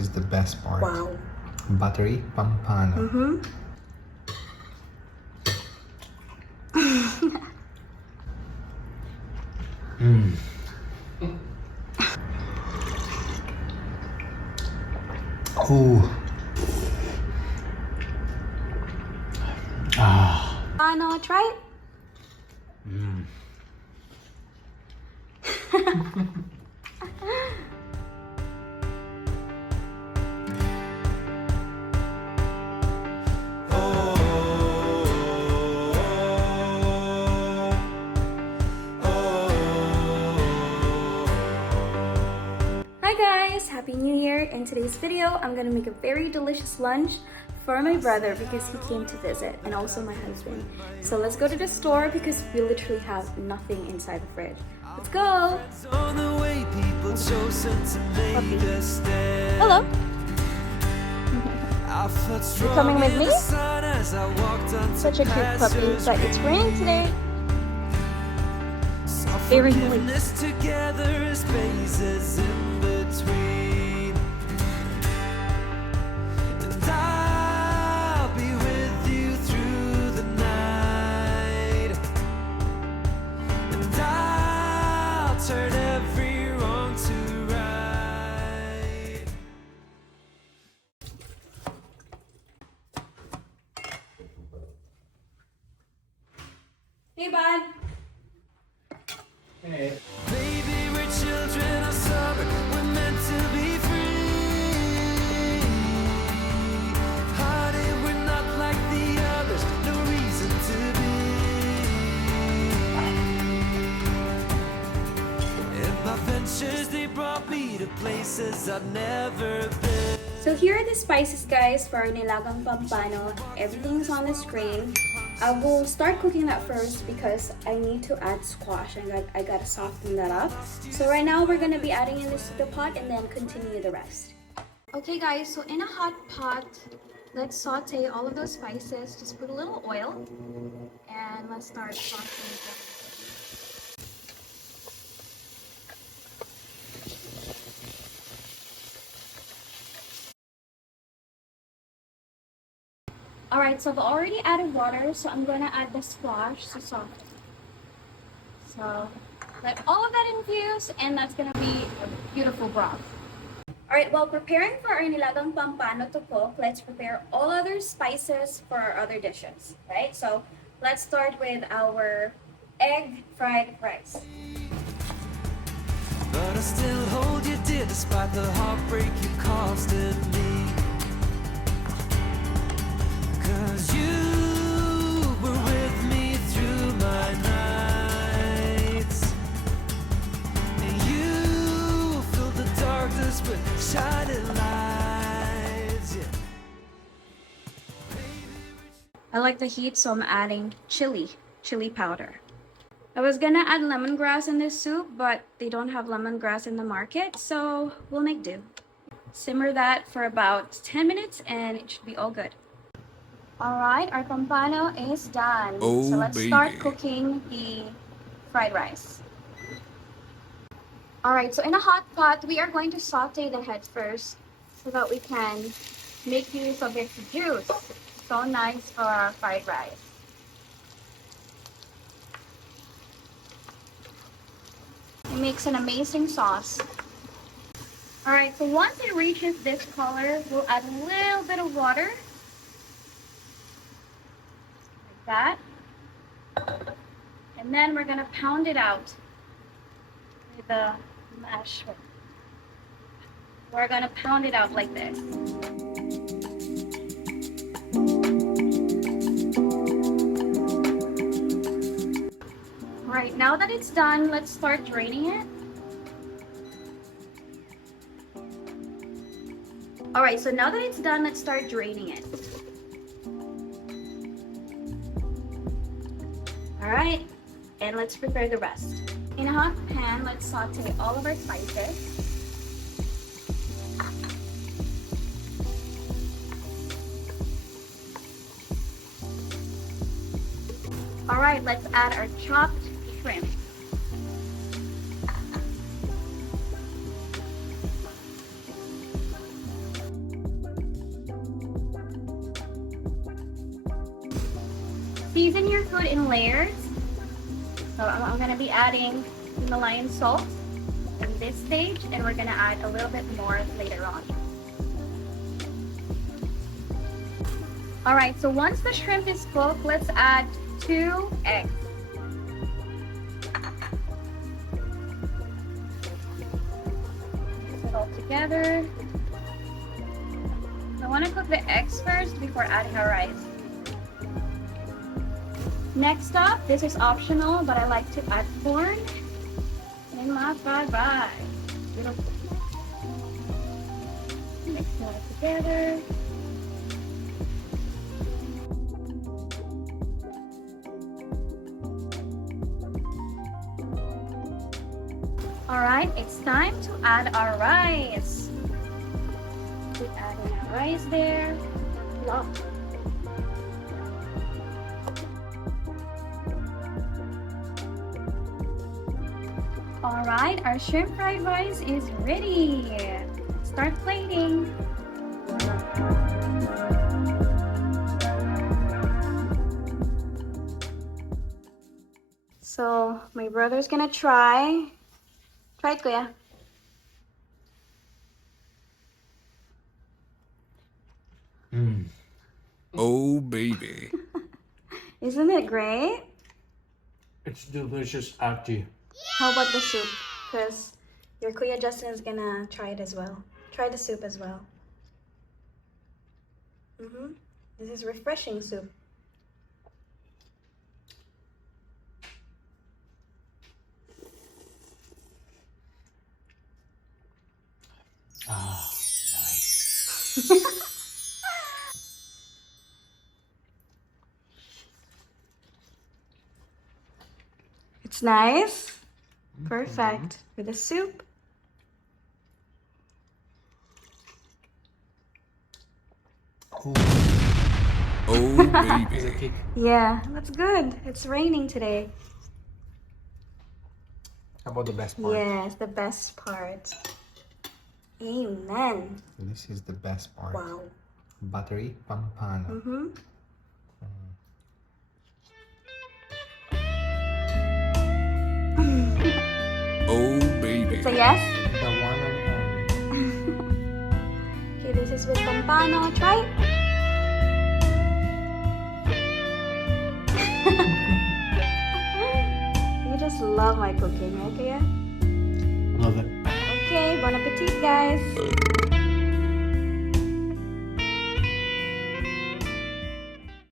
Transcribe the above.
is the best part. Wow. Buttery Pompano. Mm-hmm. Mm. Ooh. Ah. No, try it. Mm. Hi guys, Happy New Year. In today's video, I'm gonna make a very delicious lunch for my brother because he came to visit, and also my husband. So let's go to the store because we literally have nothing inside the fridge. Let's go! Puppy. Hello! You coming with me? Such a cute puppy, but it's raining today. Very moist. Turn every wrong to right. Hey, bud. Hey. Baby, we're children of summer. We're meant to be free. Hearted, we're not like the others. No reason to be. And my ventures, they brought me to places I've never been. So here are the spices, guys, for our nilagang Pompano. Everything's on the screen. I will start cooking that first because I need to add squash. I gotta soften that up. So right now we're gonna be adding in this to the pot and then continue the rest. Okay guys, so in a hot pot, let's saute all of those spices. Just put a little oil and let's start sauteing them. Alright, so I've already added water, so I'm going to add the squash to soften. So let all of that infuse, and that's going to be a beautiful broth. Alright, while preparing for our nilagang Pompano to cook, let's prepare all other spices for our other dishes, right? So let's start with our egg fried rice. But I still hold you dear despite the heartbreak you caused in me. 'Cause you were with me through my nights. And you filled the darkness with shining lights. Yeah. I like the heat, so I'm adding chili powder. I was gonna add lemongrass in this soup, but they don't have lemongrass in the market, so we'll make do. Simmer that for about 10 minutes and it should be all good. Alright, our Pompano is done. So let's start cooking the fried rice. Alright, so in a hot pot, we are going to saute the head first so that we can make use of its juice. So nice for our fried rice. It makes an amazing sauce. Alright, so once it reaches this color, we'll add a little bit of water. That, and then we're gonna pound it out with the mash. We're gonna pound it out like this. All right, now that it's done, let's start draining it. All right, so now that it's done, let's start draining it. Alright, and let's prepare the rest. In a hot pan, let's saute all of our spices. Alright, let's add our chopped shrimp. season your food in layers. So I'm gonna be adding Himalayan salt in this stage, and we're gonna add a little bit more later on. All right, so once the shrimp is cooked, let's add 2 eggs. Mix it all together. I want to cook the eggs first before adding our rice. Next up, this is optional, but I like to add corn in my fried rice. Beautiful. Mix it all together. Alright, it's time to add our rice. Keep adding our rice there. Wow. Alright, our shrimp fried rice is ready. Start plating. So, my brother's gonna try. Try it, Kuya. Oh, baby. Isn't it great? It's delicious, Ati. How about the soup? Because your Kuya Justin is gonna try it as well. Try the soup as well. This is refreshing soup. Ah, nice. It's nice. Perfect. With the soup. Ooh, Oh, it's a baby. kick. Yeah, that's good. It's raining today. How about the best part? Yes, the best part. Amen. This is the best part. Wow. Buttery Pompano. Oh, baby. It's a yes? The one and only. Okay, this is with Pompano. Try. You just love my cooking, okay? Love it. Okay, bon appetit, guys.